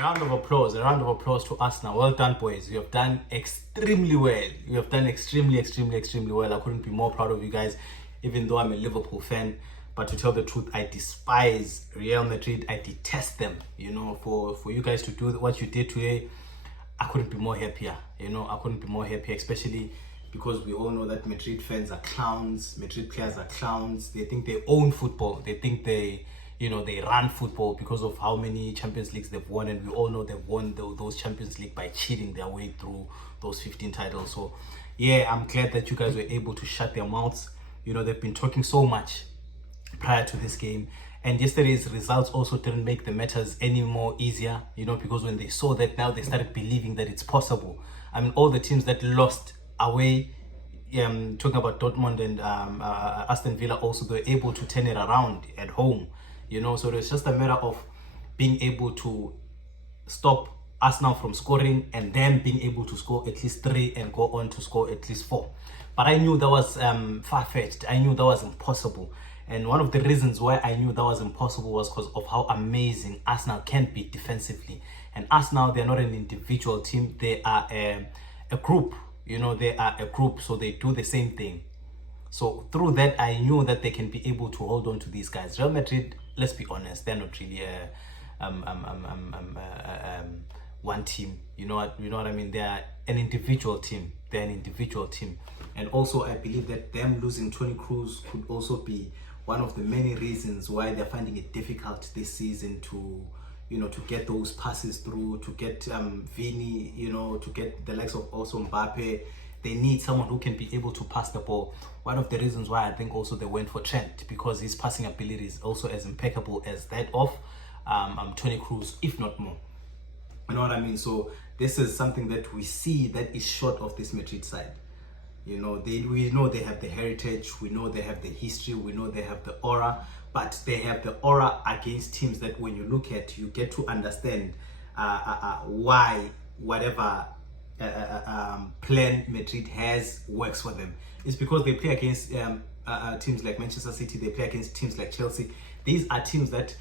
A round of applause to Arsenal. Well done, boys. You have done extremely well. You have done extremely well. I couldn't be more proud of you guys, even though I'm a Liverpool fan. But to tell the truth, I despise Real Madrid. I detest them. You know, for you guys to do what you did today, I couldn't be more happier. You know, I couldn't be more happier, especially because we all know that Madrid fans are clowns. Madrid players are clowns. They think they own football. They think they run football because of how many Champions Leagues they've won, and we all know they've won those Champions League by cheating their way through those 15 titles. So yeah, I'm glad that you guys were able to shut their mouths. You know, they've been talking so much prior to this game, and yesterday's results also didn't make the matters any more easier, you know, because when they saw that, now they started believing that it's possible. I mean, all the teams that lost away, talking about Dortmund and Aston Villa, also they were able to turn it around at home. You know, so it's just a matter of being able to stop Arsenal from scoring and then being able to score at least 3 and go on to score at least 4. But I knew that was far-fetched. I knew that was impossible. And one of the reasons why I knew that was impossible was because of how amazing Arsenal can be defensively. And Arsenal, they're not an individual team. They are a group. You know, they are a group, so they do the same thing. So through that, I knew that they can be able to hold on to these guys. Real Madrid, let's be honest, they're not really one team. You know what I mean? They are an individual team. They're an individual team. And also, I believe that them losing Toni Kroos could also be one of the many reasons why they're finding it difficult this season to, you know, to get those passes through, to get Vini, you know, to get the likes of also Mbappe. They need someone who can be able to pass the ball. One of the reasons why I think also they went for Trent, because his passing ability is also as impeccable as that of Toni Kroos, if not more. You know what I mean? So this is something that we see that is short of this Madrid side. You know, we know they have the heritage, we know they have the history, we know they have the aura, but they have the aura against teams that when you look at, you get to understand why whatever plan Madrid has works for them. It's because they play against teams like Manchester City, they play against teams like Chelsea. These are teams that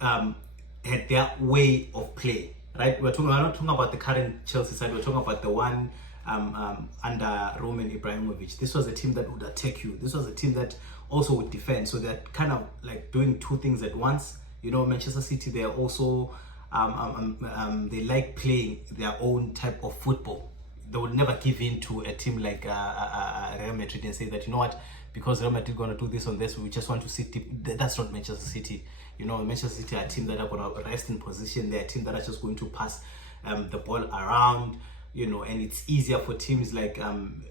had their way of play, right? We're not talking about the current Chelsea side, we're talking about the one under Roman Ibrahimovic. This was a team that would attack you. This was a team that also would defend. So they're kind of like doing two things at once. You know, Manchester City, they're also they like playing their own type of football. They would never give in to a team like Real Madrid and say that, you know what, because Real Madrid going to do this on this, we just want to sit deep. That's not Manchester City. You know, Manchester City are a team that are going to rest in position. They're a team that are just going to pass the ball around, you know, and it's easier for teams like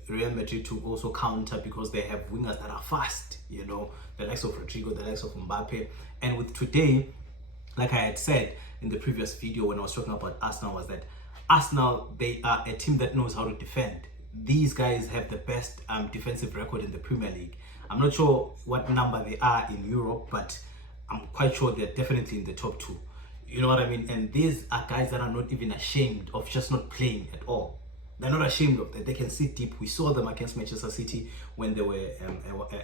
Real Madrid to also counter because they have wingers that are fast, you know, the likes of Rodrigo, the likes of Mbappe. And with today, like I had said in the previous video when I was talking about Arsenal, was that Arsenal, they are a team that knows how to defend. These guys have the best defensive record in the Premier League. I'm not sure what number they are in Europe, but I'm quite sure they're definitely in the top 2. You know what I mean? And these are guys that are not even ashamed of just not playing at all. They're not ashamed of that. They can sit deep. We saw them against Manchester City when they were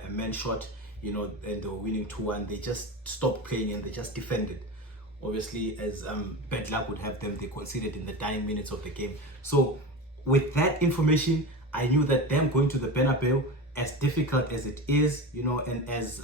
a man short, you know, and they were winning 2-1. They just stopped playing and they just defended. Obviously, as bad luck would have them, they conceded in the dying minutes of the game. So with that information, I knew that them going to the Bernabeu, as difficult as it is, you know, and as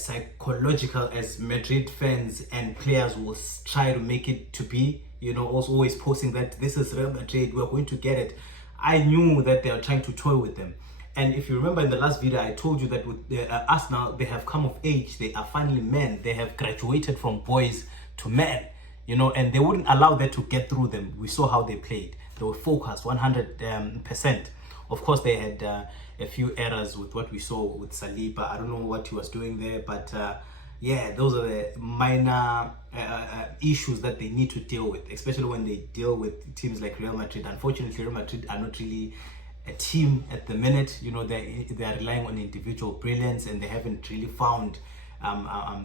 psychological as Madrid fans and players will try to make it to be, you know, also always posting that this is Real Madrid, we're going to get it. I knew that they are trying to toy with them. And if you remember in the last video, I told you that with Arsenal, they have come of age. They are finally men. They have graduated from boys to men, you know, and they wouldn't allow that to get through them. We saw how they played. They were focused 100%. Of course, they had a few errors with what we saw with Saliba. I don't know what he was doing there, but yeah, those are the minor issues that they need to deal with, especially when they deal with teams like Real Madrid. Unfortunately, Real Madrid are not really a team at the minute. You know, they are relying on individual brilliance, and they haven't really found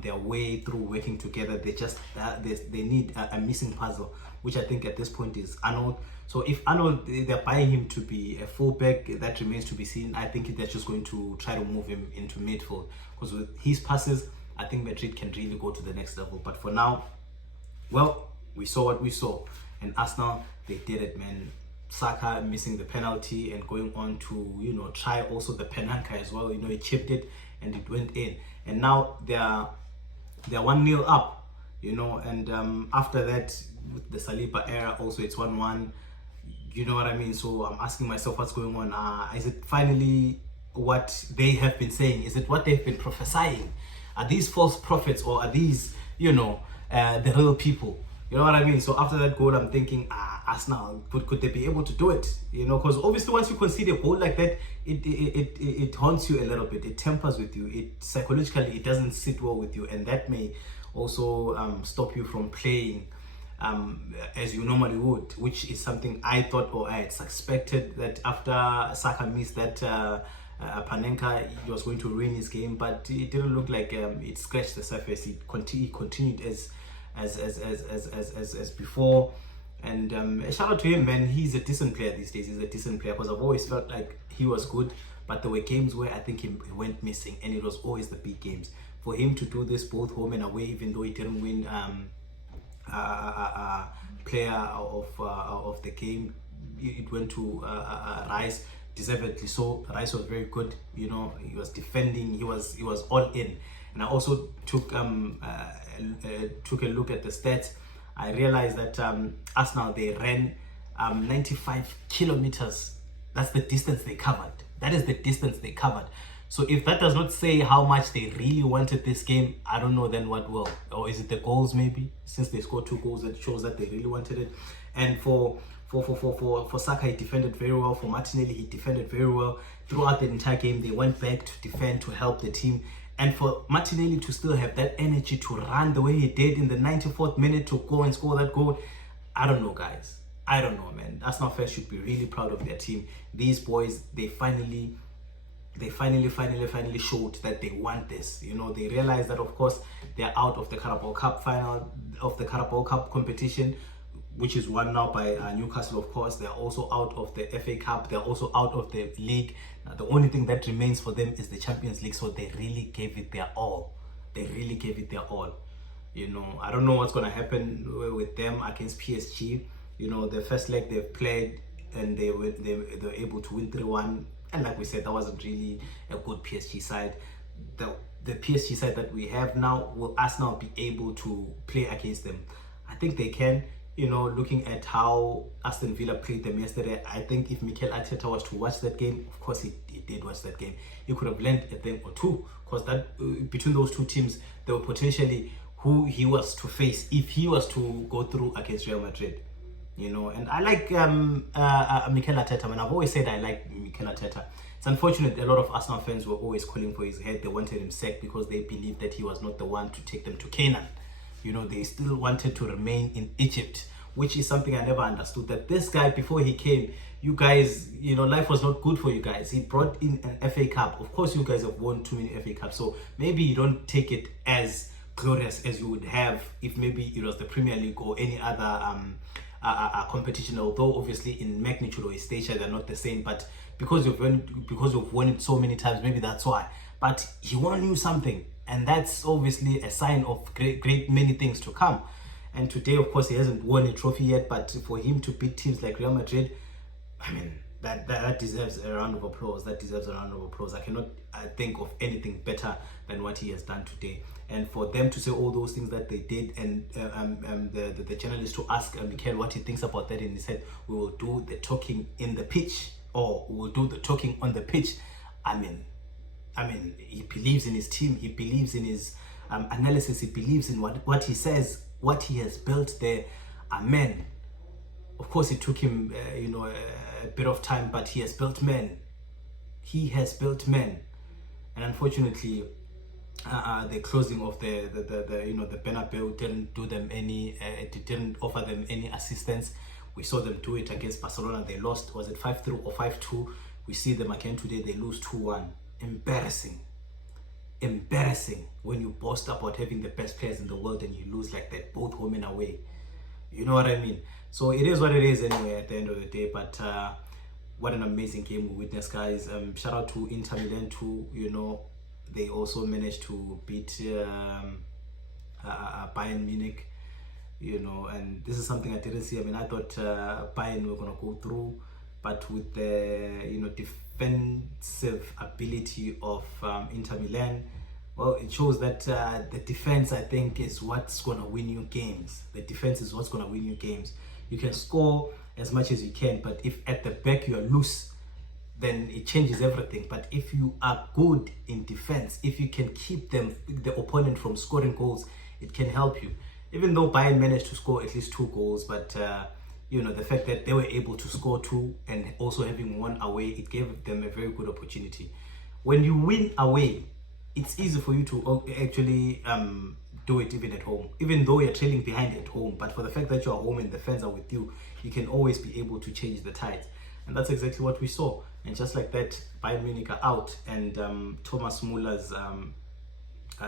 their way through working together. They just they need a missing puzzle, which I think at this point is Arnold. So if Arnold, they're buying him to be a fullback, that remains to be seen. I think they're just going to try to move him into midfield, because with his passes, I think Madrid can really go to the next level. But for now, well, we saw what we saw. And Arsenal, they did it, man. Saka missing the penalty and going on to, try also the penalty as well. He chipped it and it went in. And now they're 1-0 up, and after that, with the Saliba era, also it's 1-1. You know what I mean? So I'm asking myself, what's going on? Is it finally what they have been saying? Is it what they've been prophesying? Are these false prophets, or are these, the real people? You know what I mean? So after that goal, I'm thinking, Arsenal, could they be able to do it? Because obviously once you concede a goal like that, it haunts you a little bit. It tempers with you. It psychologically, it doesn't sit well with you, and that may also stop you from playing as you normally would, which is something I thought, or I had suspected, that after Saka missed that Panenka, he was going to ruin his game, but it didn't look like it scratched the surface. He continued as before, and shout out to him, man. He's a decent player these days. He's a decent player, because I've always felt like he was good, but there were games where I think he went missing, and it was always the big games. For him to do this both home and away, even though he didn't win player of the game, it went to Rice, deservedly so. Rice was very good. He was defending. He was all in. And I also took a look at the stats. I realized that Arsenal, they ran 95 kilometers. That's the distance they covered. That is the distance they covered. So if that does not say how much they really wanted this game, I don't know then what will. Or is it the goals maybe? Since they scored 2 goals, that shows that they really wanted it. And for Saka, he defended very well. For Martinelli, he defended very well. Throughout the entire game, they went back to defend, to help the team. And for Martinelli to still have that energy to run the way he did in the 94th minute to go and score that goal, I don't know, guys. I don't know, man. Arsenal fans should be really proud of their team. These boys, they finally showed that they want this. They realized that, of course, they're out of the Carabao Cup final, of the Carabao Cup competition, which is won now by Newcastle, of course. They're also out of the FA Cup. They're also out of the league. Now, the only thing that remains for them is the Champions League. So they really gave it their all. They really gave it their all. I don't know what's going to happen with them against PSG. The first leg they've played, and they were able to win 3-1. And like we said, that wasn't really a good PSG side. The PSG side that we have now, will Arsenal be able to play against them? I think they can. Looking at how Aston Villa played them yesterday, I think if Mikel Arteta was to watch that game, of course he did watch that game, he could have learned a thing or two, because that between those two teams, there were potentially who he was to face if he was to go through against Real Madrid. And I like Mikel Arteta, man. I've always said I like Mikel Arteta. It's unfortunate a lot of Arsenal fans were always calling for his head. They wanted him sacked because they believed that he was not the one to take them to Canaan. They still wanted to remain in Egypt, which is something I never understood. That this guy, before he came, you guys, life was not good for you guys. He brought in an FA Cup. Of course, you guys have won too many FA Cups, so maybe you don't take it as glorious as you would have if maybe it was the Premier League or any other competition. Although obviously in magnitude or stature they're not the same, but because you've won it so many times, maybe that's why. But he won you something, and that's obviously a sign of great many things to come. And today, of course, he hasn't won a trophy yet, but for him to beat teams like Real Madrid, I mean, that deserves a round of applause. That deserves a round of applause. I cannot think of anything better than what he has done today. And for them to say all those things that they did, and the journalist to ask Mikel what he thinks about that, and he said, we will do the talking in the pitch, or we will do the talking on the pitch. I mean, he believes in his team. He believes in his analysis. He believes in what he says, what he has built there. Amen. Of course, it took him, a bit of time, but he has built men. He has built men, and unfortunately, the closing of the Bernabeu didn't do them any. It didn't offer them any assistance. We saw them do it against Barcelona. They lost. Was it 5-3 or 5-2? We see them again today. They lose 2-1. Embarrassing when you boast about having the best players in the world and you lose like that, both home and away. You know what I mean? So it is what it is anyway at the end of the day. But what an amazing game we witnessed, guys. Shout out to Inter Milan too. They also managed to beat Bayern Munich. you know, and this is something I didn't see. I mean, I thought Bayern were going to go through, but with the, you know, defensive ability of Inter Milan, well, it shows that the defense, I think, is what's going to win you games. The defense is what's going to win you games. You can score as much as you can, but if at the back you are loose, then it changes everything. But if you are good in defense, if you can keep the opponent from scoring goals, it can help you. Even though Bayern managed to score at least 2 goals, but you know, the fact that they were able to score 2 and also having 1 away, it gave them a very good opportunity. When you win away, it's easy for you to actually do it even at home, even though you're trailing behind at home. But for the fact that you're home and the fans are with you, you can always be able to change the tides. And that's exactly what we saw. And just like that, Bayern Munich are out. And Thomas Muller's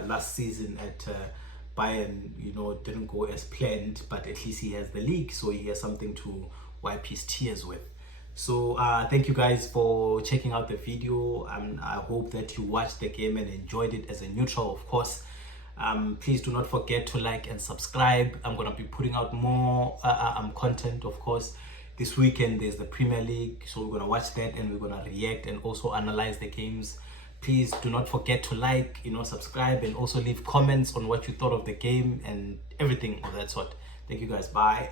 last season at Bayern, you know, didn't go as planned, but at least he has the league, so he has something to wipe his tears with. So thank you guys for checking out the video. I hope that you watched the game and enjoyed it as a neutral, of course. Please do not forget to like and subscribe. I'm gonna be putting out more content, of course. This weekend there's the Premier League, so we're gonna watch that and we're gonna react and also analyze the games. Please do not forget to like, you know, subscribe, and also leave comments on what you thought of the game and everything of that sort. Thank you guys. Bye.